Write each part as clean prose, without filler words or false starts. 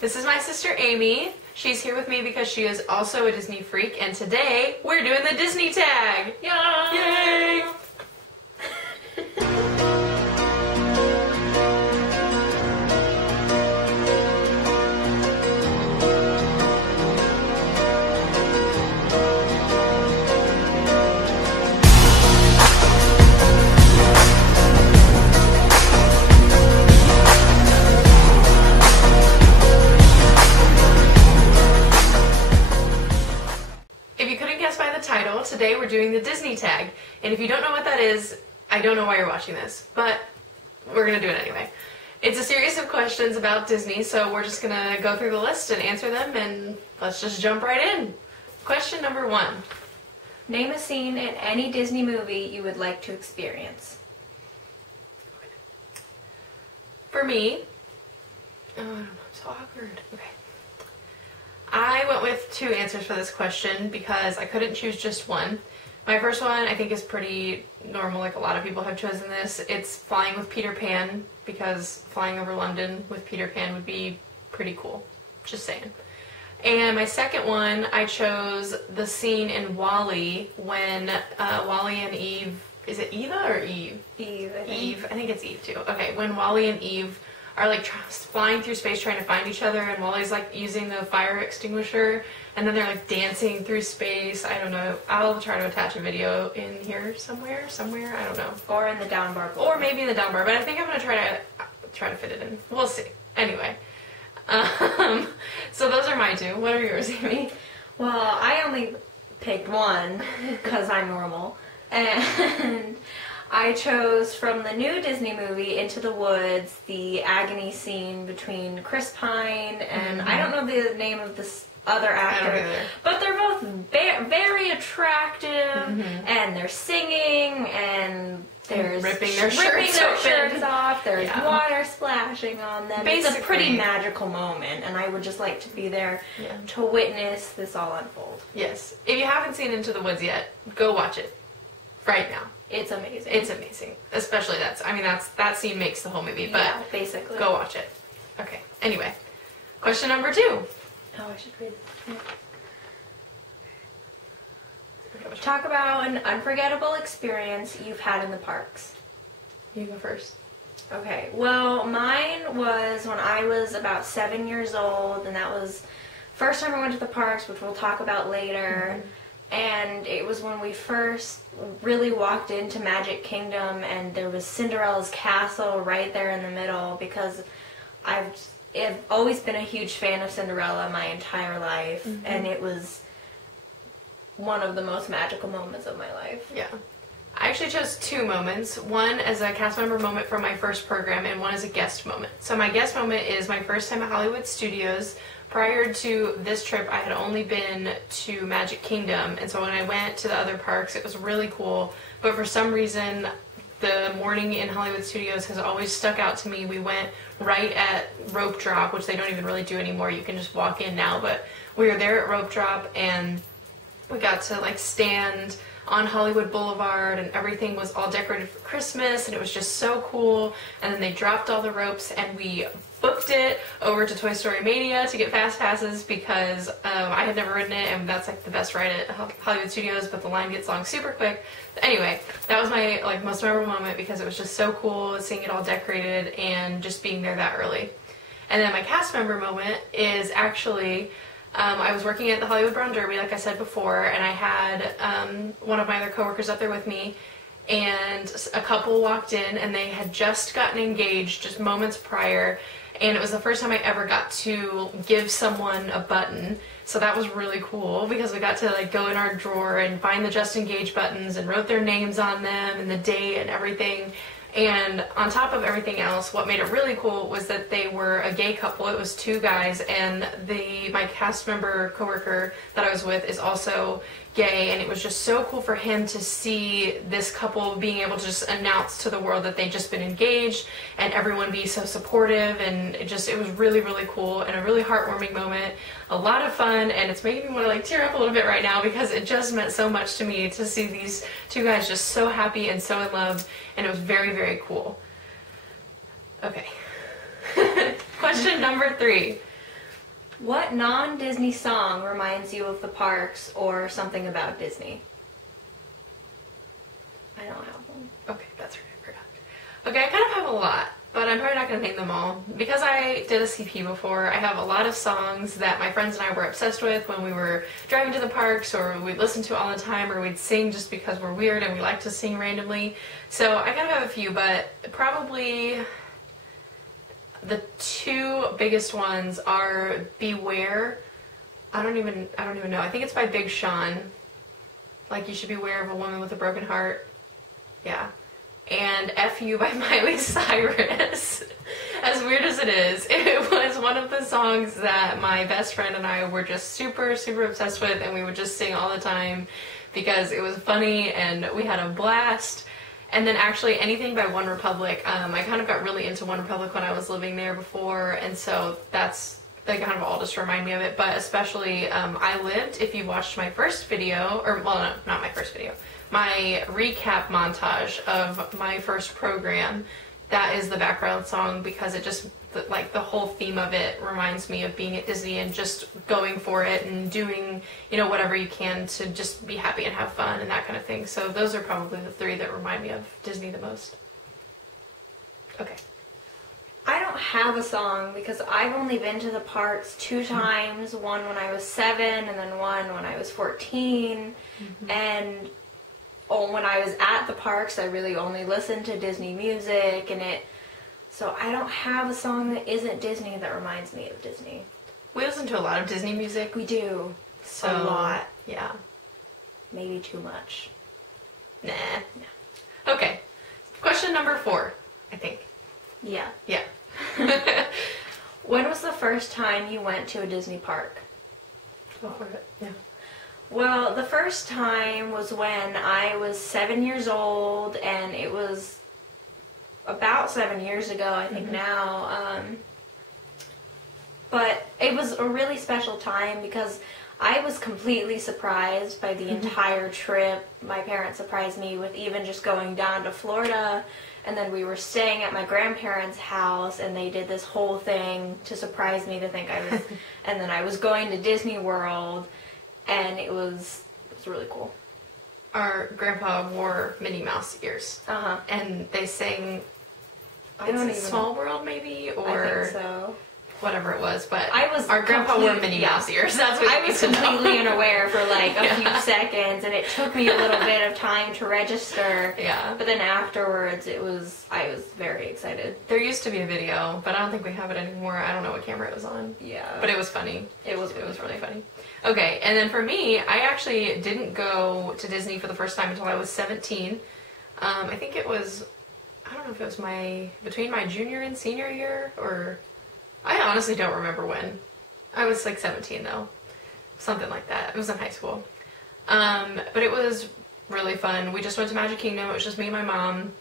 This is my sister Amy. She's here with me because she is also a Disney freak, and today we're doing the Disney tag! Yay! Today we're doing the Disney tag, and if you don't know what that is, I don't know why you're watching this, but we're gonna do it anyway. It's a series of questions about Disney, so we're just gonna go through the list and answer them, and let's just jump right in. Question number 1. Name a scene in any Disney movie you would like to experience. For me, oh, I don't know, it's so awkward. Okay. I went with 2 answers for this question because I couldn't choose just one. My first one I think is pretty normal, like a lot of people have chosen this. It's flying with Peter Pan, because flying over London with Peter Pan would be pretty cool. Just saying. And my second one, I chose the scene in WALL-E when WALL-E and Eve, is it Eva or Eve? Eve, I think. Eve, I think it's Eve too. Okay, when WALL-E and Eve are like flying through space trying to find each other, and Wally's like using the fire extinguisher, and then they're like dancing through space. I don't know. I'll try to attach a video in here somewhere. I don't know. Or in the down bar. Or maybe in the down bar, but I think I'm gonna try to fit it in. We'll see. Anyway, so those are my 2. What are yours, Amy? Well, I only picked one because I'm normal, and I chose from the new Disney movie, Into the Woods, the agony scene between Chris Pine and I don't know the name of this other actor, but they're both very attractive, and they're singing, and there's ripping their shirts off, there's water splashing on them. Basically. It's a pretty magical moment, and I would just like to be there to witness this all unfold. Yes. If you haven't seen Into the Woods yet, go watch it right now. It's amazing. It's amazing. Especially that scene makes the whole movie, but yeah, basically. Go watch it. Okay. Anyway, question number 2. Oh, I should read it. Talk about an unforgettable experience you've had in the parks. You go first. Okay. Well, mine was when I was about 7 years old, and that was first time I went to the parks, which we'll talk about later. And it was when we first really walked into Magic Kingdom, and there was Cinderella's castle right there in the middle, because I've always been a huge fan of Cinderella my entire life, and it was one of the most magical moments of my life. Yeah. I actually chose 2 moments. One as a cast member moment from my first program, and one as a guest moment. So my guest moment is my first time at Hollywood Studios. Prior to this trip, I had only been to Magic Kingdom, and so when I went to the other parks, it was really cool. But for some reason, the morning in Hollywood Studios has always stuck out to me. We went right at rope drop, which they don't even really do anymore. You can just walk in now, but we were there at rope drop, and we got to like stand on Hollywood Boulevard, and everything was all decorated for Christmas, and it was just so cool. And then they dropped all the ropes, and we booked it over to Toy Story Mania to get fast passes, because I had never ridden it, and that's like the best ride at Hollywood Studios, but the line gets long super quick. But anyway, that was my like most memorable moment, because it was just so cool seeing it all decorated and just being there that early. And then my cast member moment is actually I was working at the Hollywood Brown Derby, like I said before, and I had one of my other coworkers up there with me, and a couple walked in, and they had just gotten engaged just moments prior, and it was the first time I ever got to give someone a button. So that was really cool, because we got to like go in our drawer and find the just engaged buttons and wrote their names on them and the date and everything. And on top of everything else, what made it really cool was that they were a gay couple. It was 2 guys, and my cast member coworker that I was with is also gay, and it was just so cool for him to see this couple being able to just announce to the world that they'd just been engaged, and everyone be so supportive, and it was really, really cool and a really heartwarming moment. A lot of fun, and it's making me want to like tear up a little bit right now, because it just meant so much to me to see these 2 guys just so happy and so in love, and it was very, very cool. Okay. Question number 3. What non-Disney song reminds you of the parks or something about Disney? I don't have one. Okay, that's right, I forgot. Okay, I kind of have a lot, but I'm probably not going to name them all. Because I did a CP before, I have a lot of songs that my friends and I were obsessed with when we were driving to the parks, or we'd listen to all the time, or we'd sing just because we're weird and we like to sing randomly. So I kind of have a few, but probably the two biggest ones are Beware. I don't even know. I think it's by Big Sean. Like, you should beware of a woman with a broken heart. Yeah. And F You by Miley Cyrus. As weird as it is, it was one of the songs that my best friend and I were just super, super obsessed with, and we would just sing all the time because it was funny and we had a blast. And then actually anything by One Republic. I kind of got really into One Republic when I was living there before, and so they kind of all just remind me of it. But especially I Lived, if you watched my first video, or well, no, not my first video, my recap montage of my first program, that is the background song because it just, like, the whole theme of it reminds me of being at Disney and just going for it and doing, you know, whatever you can to just be happy and have fun and that kind of thing. So those are probably the three that remind me of Disney the most. Okay. I don't have a song because I've only been to the parks 2 times, one when I was 7 and then one when I was 14. And when I was at the parks, I really only listened to Disney music, so I don't have a song that isn't Disney that reminds me of Disney. We listen to a lot of Disney music. We do. So, a lot. Yeah. Maybe too much. Nah. Okay. Question number 4, I think. Yeah. Yeah. When was the first time you went to a Disney park? Go for it. Yeah. Well, the first time was when I was 7 years old, and it was about 7 years ago, I think now. But it was a really special time because I was completely surprised by the entire trip. My parents surprised me with even just going down to Florida, and then we were staying at my grandparents' house, and they did this whole thing to surprise me to think I was, and then I was going to Disney World. And it was really cool. Our grandpa wore Minnie Mouse ears. And they sang, Small World maybe, or I think so. Whatever it was. But our grandpa wore Minnie Mouse ears. That's what I was completely unaware for like a few seconds, and it took me a little bit of time to register. Yeah. But then afterwards, I was very excited. There used to be a video, but I don't think we have it anymore. I don't know what camera it was on. Yeah. But it was funny. It was really funny. Okay, and then for me, I actually didn't go to Disney for the first time until I was 17. I think it was, I don't know if it was between my junior and senior year, or I honestly don't remember when. I was like 17 though. Something like that. It was in high school. But it was really fun. We just went to Magic Kingdom. It was just me and my mom.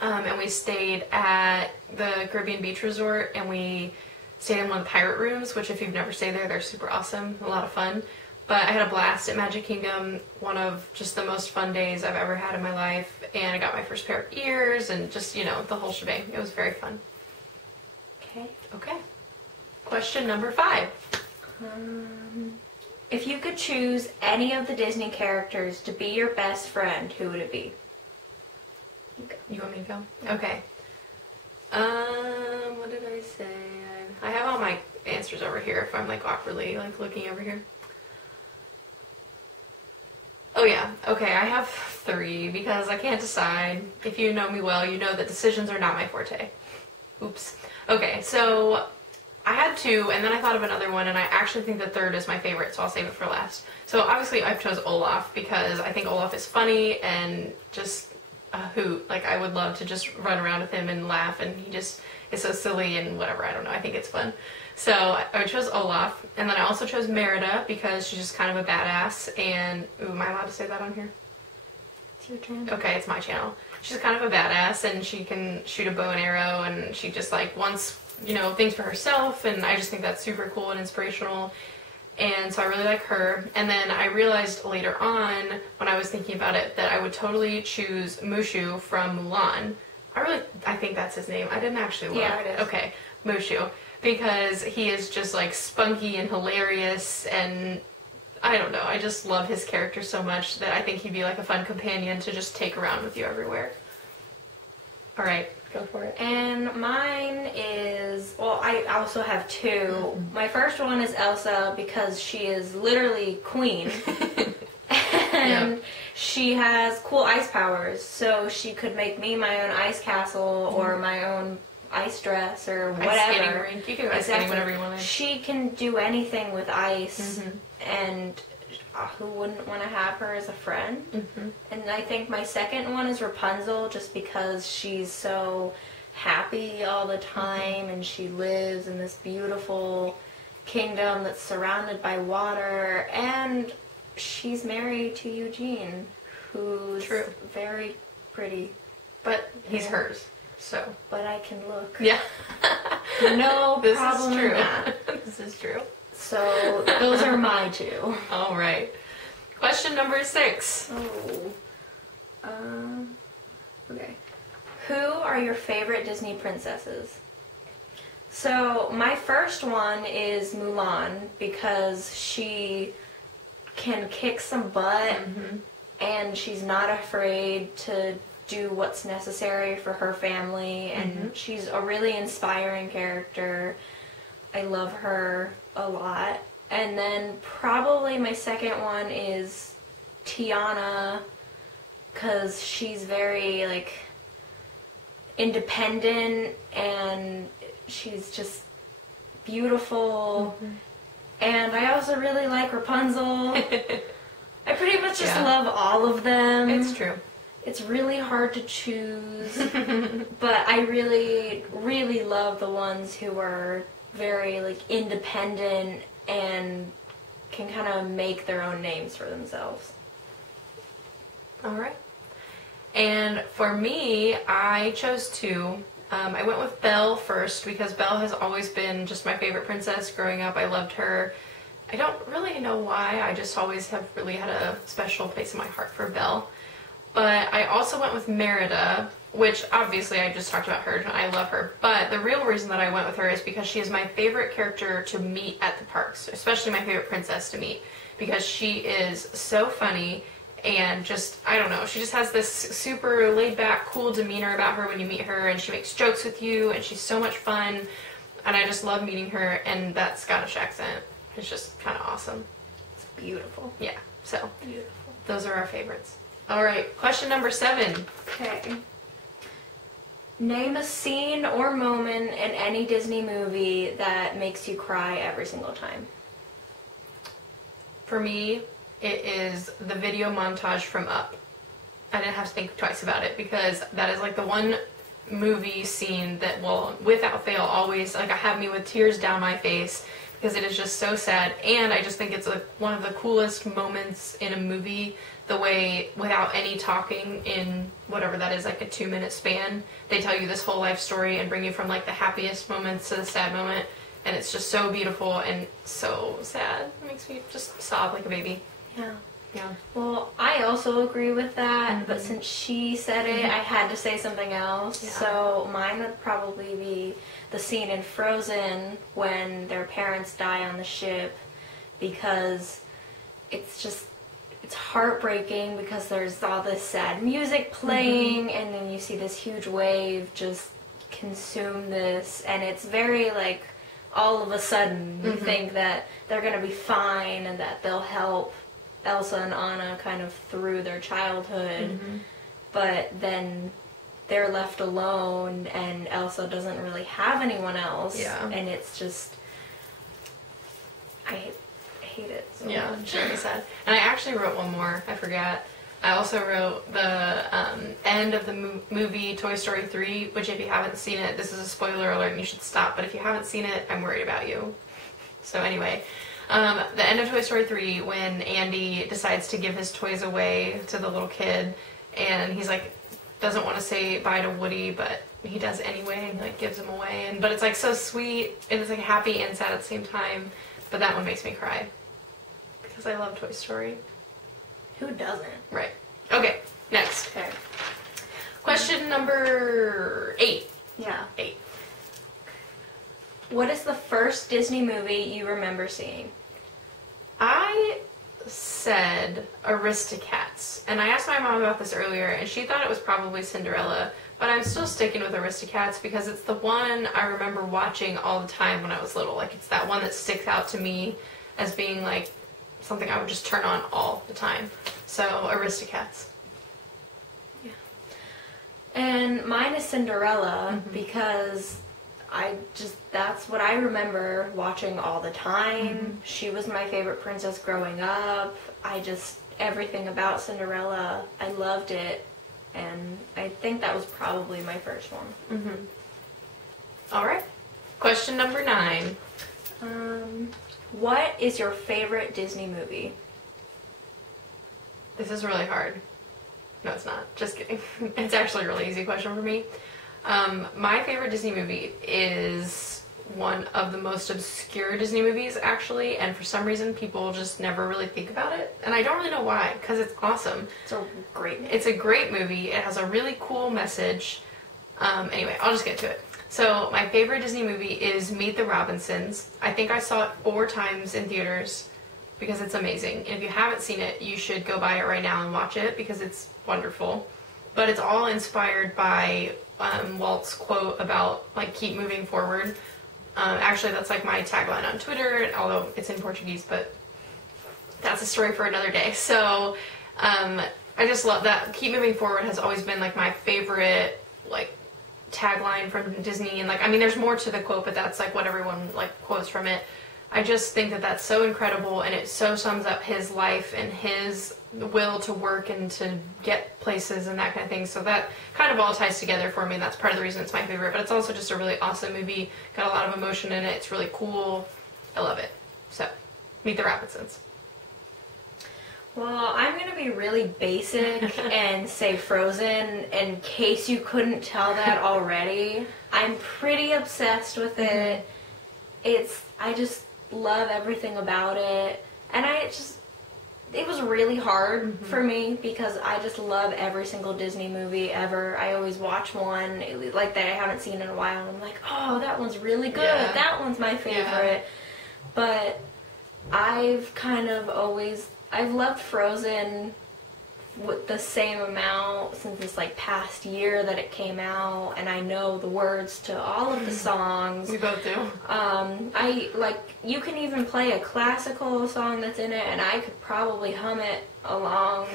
And we stayed at the Caribbean Beach Resort, and we stayed in one of the pirate rooms, which if you've never stayed there, they're super awesome. A lot of fun. But I had a blast at Magic Kingdom. One of just the most fun days I've ever had in my life. And I got my first pair of ears and just, you know, the whole shebang. It was very fun. Okay. Question number 5. If you could choose any of the Disney characters to be your best friend, who would it be? You want me to go? Okay. What did I say? I have all my answers over here if I'm like awkwardly like looking over here. Oh yeah, okay, I have 3 because I can't decide. If you know me well, you know that decisions are not my forte. Oops. Okay, so I had 2, and then I thought of another one, and I actually think the third is my favorite, so I'll save it for last. So obviously I've chose Olaf because I think Olaf is funny and just a hoot. Like, I would love to just run around with him and laugh, and he just is so silly and whatever, I don't know, I think it's fun. So I chose Olaf, and then I also chose Merida because she's just kind of a badass, and, ooh, am I allowed to say that on here? It's your turn. Okay, it's my channel. She's kind of a badass, and she can shoot a bow and arrow, and she just, like, wants, you know, things for herself, and I just think that's super cool and inspirational, and so I really like her. And then I realized later on, when I was thinking about it, that I would totally choose Mushu from Mulan. I think that's his name. I didn't actually look. Yeah, it is. Okay, Mushu. because he is just like spunky and hilarious, and I don't know, I just love his character so much that I think he'd be like a fun companion to just take around with you everywhere. All right, go for it. And mine is, well, I also have two. My first one is Elsa because she is literally queen. And she has cool ice powers, so she could make me my own ice castle or my own ice dress or whatever. Ice skating rink. You can go ice skating whenever you want. She can do anything with ice, and who wouldn't want to have her as a friend? And I think my second one is Rapunzel, just because she's so happy all the time, and she lives in this beautiful kingdom that's surrounded by water, and she's married to Eugene, who's very pretty. But he's hers, so. But I can look. Yeah. No this problem is true. with that. This is true. So those are my two. All right. Question number 6. Okay. Who are your favorite Disney princesses? So my first one is Mulan because she can kick some butt and she's not afraid to do what's necessary for her family, and she's a really inspiring character. I love her a lot. And then probably my second one is Tiana because she's very like independent and she's just beautiful. And I also really like Rapunzel. I pretty much just love all of them. It's true. It's really hard to choose, but I really, really love the ones who are very like independent and can kind of make their own names for themselves. All right. And for me, I chose 2. I went with Belle first because Belle has always been just my favorite princess growing up. I loved her. I don't really know why. I just always have really had a special place in my heart for Belle. But I also went with Merida, which obviously I just talked about her and I love her. But the real reason that I went with her is because she is my favorite character to meet at the parks, especially my favorite princess to meet, because she is so funny and just, I don't know, she just has this super laid back, cool demeanor about her when you meet her, and she makes jokes with you, and she's so much fun, and I just love meeting her, and that Scottish accent is just kind of awesome. It's beautiful. Yeah, so Beautiful. those are our favorites. All right, question number 7. Okay. Name a scene or moment in any Disney movie that makes you cry every single time. For me, it is the video montage from Up. I didn't have to think twice about it because that is like the one movie scene that will, without fail, always like have me with tears down my face because it is just so sad, and I just think it's like one of the coolest moments in a movie, the way without any talking in whatever that is, like a 2-minute span, they tell you this whole life story and bring you from like the happiest moments to the sad moment, and it's just so beautiful and so sad. It makes me just sob like a baby. Yeah. Yeah. Well, I also agree with that, but since she said it, I had to say something else. Yeah. So mine would probably be the scene in Frozen when their parents die on the ship, because it's heartbreaking because there's all this sad music playing and then you see this huge wave just consume this, and it's very like all of a sudden you think that they're going to be fine and that they'll help Elsa and Anna kind of through their childhood, but then they're left alone and Elsa doesn't really have anyone else, and it's just, I hate it so much. It's really sad. And I actually wrote one more, I forgot. I also wrote the end of the movie Toy Story 3, which if you haven't seen it, this is a spoiler alert and you should stop, but if you haven't seen it, I'm worried about you. So anyway, the end of Toy Story 3, when Andy decides to give his toys away to the little kid, and he's like, doesn't want to say bye to Woody, but he does anyway, and like gives him away, and but it's like so sweet, and it's like happy and sad at the same time, but that one makes me cry, because I love Toy Story. Who doesn't? Right. Okay, next. Okay. Question number 8. Yeah. 8. What is the first Disney movie you remember seeing? I said Aristocats, and I asked my mom about this earlier, and she thought it was probably Cinderella, but I'm still sticking with Aristocats because it's the one I remember watching all the time when I was little. Like, it's that one that sticks out to me as being, like, something I would just turn on all the time. So, Aristocats. Yeah. And mine is Cinderella because that's what I remember watching all the time. She was my favorite princess growing up. Everything about Cinderella, I loved it. And I think that was probably my first one. All right. Question number 9. What is your favorite Disney movie? This is really hard. No, it's not. Just kidding. It's actually a really easy question for me. My favorite Disney movie is one of the most obscure Disney movies, actually, and for some reason people just never really think about it, and I don't really know why, because it's awesome. It's a great movie. It's a great movie. It has a really cool message. Anyway, I'll just get to it. So, my favorite Disney movie is Meet the Robinsons. I think I saw it 4 times in theaters because it's amazing. And if you haven't seen it, you should go buy it right now and watch it because it's wonderful. But it's all inspired by Walt's quote about, like, keep moving forward. Actually, that's, like, my tagline on Twitter, although it's in Portuguese, but that's a story for another day. So, I just love that. Keep moving forward has always been, like, my favorite, like, tagline from Disney. And, like, I mean, there's more to the quote, but that's, like, what everyone, like, quotes from it. I just think that that's so incredible, and it so sums up his life and his will to work and to get places and that kind of thing. So that kind of all ties together for me, and that's part of the reason it's my favorite. But it's also just a really awesome movie. Got a lot of emotion in it. It's really cool. I love it. So, Meet the Robinsons. Well, I'm going to be really basic and say Frozen, in case you couldn't tell that already. I'm pretty obsessed with it. I just love everything about it. And it was really hard for me because I just love every single Disney movie ever. I always watch one like that I haven't seen in a while, and I'm like, oh, that one's really good. Yeah. That one's my favorite. Yeah. But I've loved Frozen with the same amount since this, like, past year that it came out, and I know the words to all of the songs. We both do. You can even play a classical song that's in it, and I could probably hum it along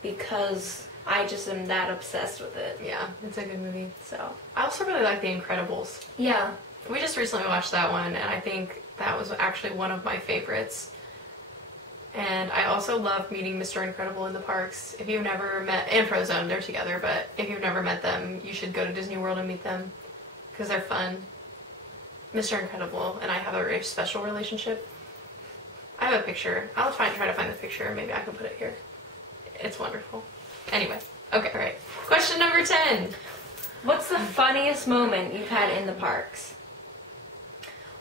because I just am that obsessed with it. Yeah, it's a good movie. So, I also really like The Incredibles. Yeah. We just recently watched that one, and I think that was actually one of my favorites. And I also love meeting Mr. Incredible in the parks. If you've never met, and Frozone, they're together, but if you've never met them, you should go to Disney World and meet them because they're fun. Mr. Incredible and I have a very special relationship. I have a picture. I'll try to find the picture. Maybe I can put it here. It's wonderful. Anyway, okay, all right. Question number 10. What's the funniest moment you've had in the parks?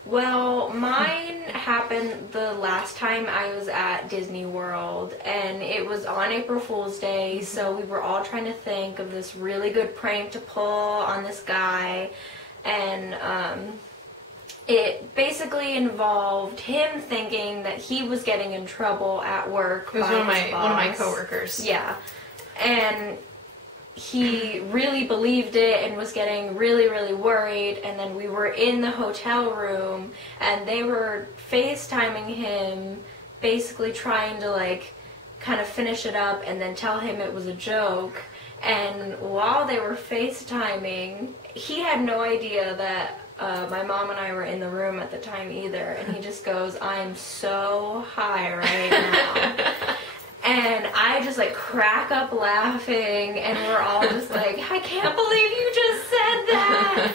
Well, mine happened the last time I was at Disney World, and it was on April Fool's Day, so we were all trying to think of this really good prank to pull on this guy, and it basically involved him thinking that he was getting in trouble at work. It was one of my coworkers. Yeah, and he really believed it and was getting really, really worried, and then we were in the hotel room and they were FaceTiming him, basically trying to, like, kind of finish it up and then tell him it was a joke. And while they were FaceTiming, he had no idea that my mom and I were in the room at the time either, and he just goes, "I'm so high right now." And I just, like, crack up laughing, and we're all just like, I can't believe you just said that!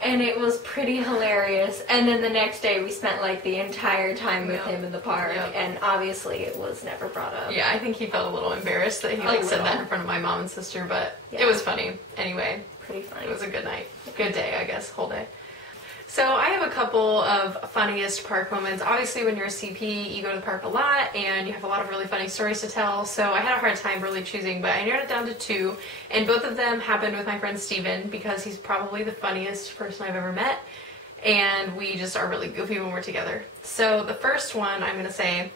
And it was pretty hilarious. And then the next day, we spent, like, the entire time with him in the park, and obviously it was never brought up. Yeah, I think he felt a little embarrassed that he, like, said that in front of my mom and sister, but it was funny. Anyway. Pretty funny. It was a good night. Good day, I guess, whole day. So I have a couple of funniest park moments. Obviously, when you're a CP, you go to the park a lot, and you have a lot of really funny stories to tell. So I had a hard time really choosing, but I narrowed it down to 2, and both of them happened with my friend Steven, because he's probably the funniest person I've ever met. and we just are really goofy when we're together. So the first one, I'm going to say,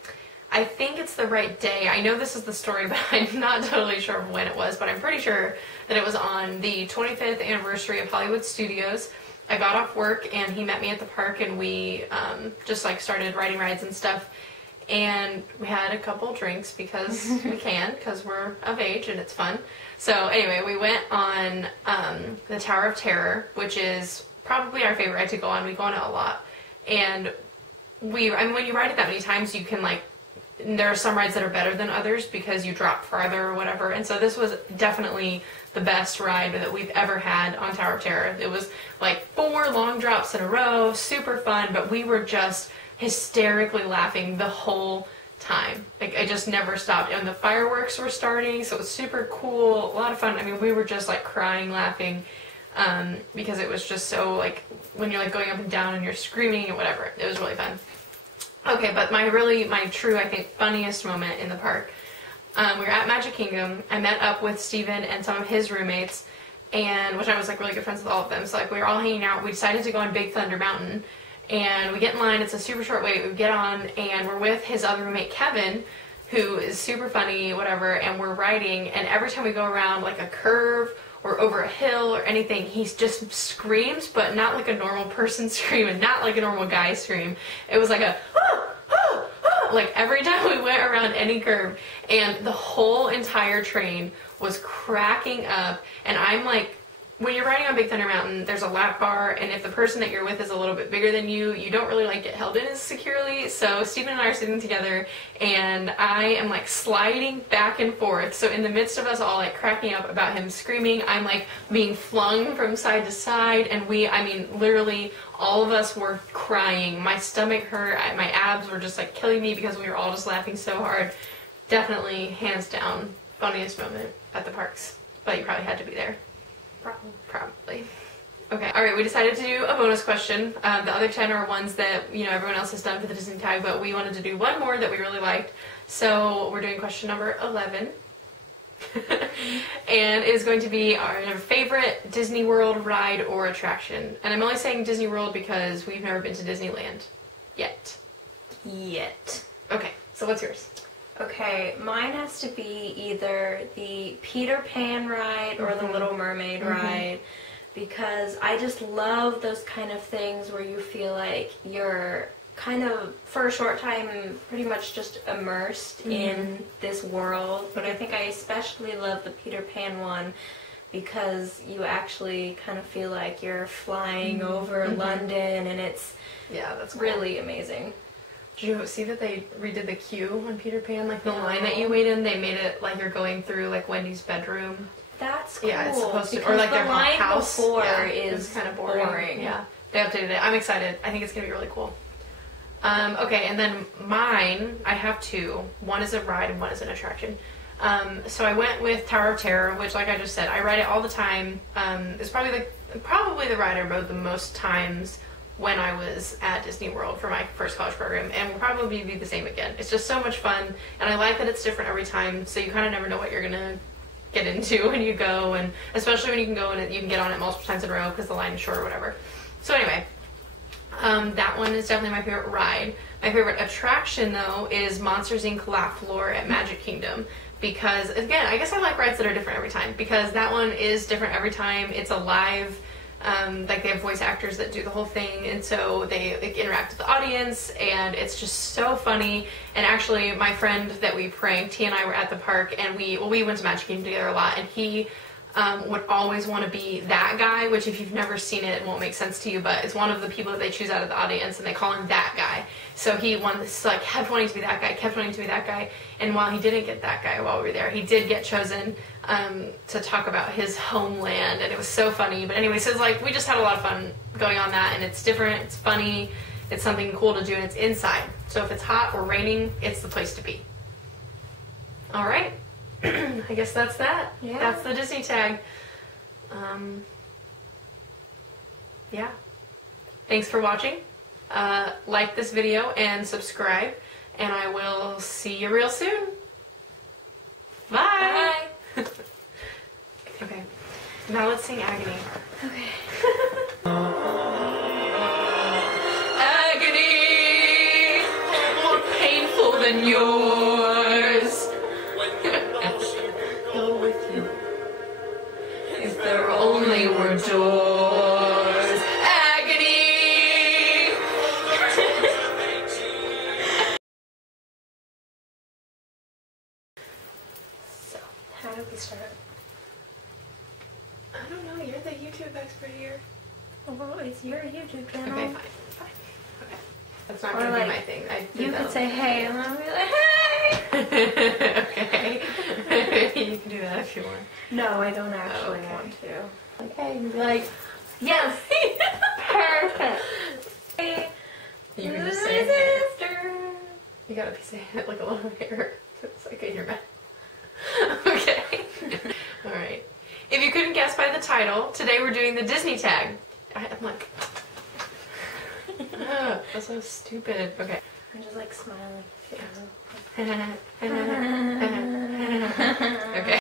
I think it's the right day. I know this is the story, but I'm not totally sure of when it was, but I'm pretty sure that it was on the 25th anniversary of Hollywood Studios. I got off work and he met me at the park, and we just like started riding rides and stuff. And we had a couple drinks because we can, because we're of age and it's fun. So anyway, we went on the Tower of Terror, which is probably our favorite ride to go on. We go on it a lot. And I mean, when you ride it that many times, you can like, there are some rides that are better than others because you drop farther or whatever. And so this was definitely the best ride that we've ever had on Tower of Terror. It was like 4 long drops in a row, super fun, but we were just hysterically laughing the whole time. Like, I just never stopped. And the fireworks were starting, so it was super cool, a lot of fun. I mean, we were just like crying, laughing, because it was just so like, when you're like going up and down and you're screaming and whatever, it was really fun. Okay, but my true, I think, funniest moment in the park, we were at Magic Kingdom. I met up with Steven and some of his roommates, and which I was like really good friends with all of them. So like we were all hanging out. We decided to go on Big Thunder Mountain, and we get in line. It's a super short wait. We get on, and we're with his other roommate, Kevin, who is super funny, whatever, and we're riding, and every time we go around like a curve or over a hill or anything, he just screams, but not like a normal person scream and not like a normal guy scream. It was like a, ah, ah, ah, like every time we went around any curve, and the whole entire train was cracking up. And I'm like, when you're riding on Big Thunder Mountain, there's a lap bar, and if the person that you're with is a little bit bigger than you, you don't really like get held in as securely. So Steven and I are sitting together, and I am like sliding back and forth. So in the midst of us all like cracking up about him screaming, I'm like being flung from side to side, and I mean, literally all of us were crying. My stomach hurt, my abs were just like killing me because we were all just laughing so hard. Definitely, hands down, funniest moment at the parks, but you probably had to be there. Probably. Okay, alright, we decided to do a bonus question. The other 10 are ones that, you know, everyone else has done for the Disney tag, but we wanted to do one more that we really liked. So we're doing question number 11. And it is going to be our favorite Disney World ride or attraction. And I'm only saying Disney World because we've never been to Disneyland. Yet. Okay, so what's yours? Okay, mine has to be either the Peter Pan ride or the Little Mermaid ride, because I just love those kind of things where you feel like you're kind of, for a short time, pretty much just immersed in this world. But I think I especially love the Peter Pan one because you actually kind of feel like you're flying over London, and it's that's really amazing. Did you see that they redid the queue on Peter Pan? Like the line that you wait in, they made it like you're going through like Wendy's bedroom. That's cool. Yeah, it's supposed to, or like their line house. Before is is kind of boring. Yeah, they updated it. I'm excited. I think it's gonna be really cool. Okay, and then mine, I have 2. One is a ride and one is an attraction. So I went with Tower of Terror, which, like I just said, I ride it all the time. It's probably the ride I rode the most times when I was at Disney World for my first college program, and will probably be the same again. It's just so much fun, and I like that it's different every time, so you kind of never know what you're gonna get into when you go, and especially when you can go and you can get on it multiple times in a row because the line is short or whatever. So anyway, that one is definitely my favorite ride. My favorite attraction, though, is Monsters, Inc. Laugh Floor at Magic Kingdom, because, again, I guess I like rides that are different every time, because that one is different every time. It's a live, like they have voice actors that do the whole thing, and so they interact with the audience, and it's just so funny. And actually, my friend that we pranked, he and I were at the park, and we went to Magic Kingdom together a lot, and he would always want to be that guy, which if you've never seen it, it won't make sense to you, but it's one of the people that they choose out of the audience, and they call him that guy. So he kept wanting to be that guy, and while he didn't get that guy while we were there, he did get chosen to talk about his homeland, and it was so funny. But anyway, so it's like, we just had a lot of fun going on that, and it's different, it's funny, it's something cool to do, and it's inside. So if it's hot or raining, it's the place to be. Alright. I guess that's that. Yeah. That's the Disney tag. Yeah. Thanks for watching. Like this video and subscribe, and I will see you real soon. Bye. Bye. Okay. Now let's sing Agony. Okay. than yours. Go with you. If there only were doors. Agony! So, How do we start? I don't know, you're the YouTube expert here. Well, it's your YouTube channel. Okay, fine. Okay. That's not Or gonna like, be my thing. You could say hey, and I'll be like, hey! Okay. You can do that if you want. No, I don't actually Okay. want to. Okay, you'd be like, Yes! Perfect! you can just say, sister. you got a piece of hair, like a little hair. It's like in your mouth. Okay. Alright. If you couldn't guess by the title, today we're doing the Disney tag. I'm like, that's so stupid. Okay. I'm just like smiling. Yeah.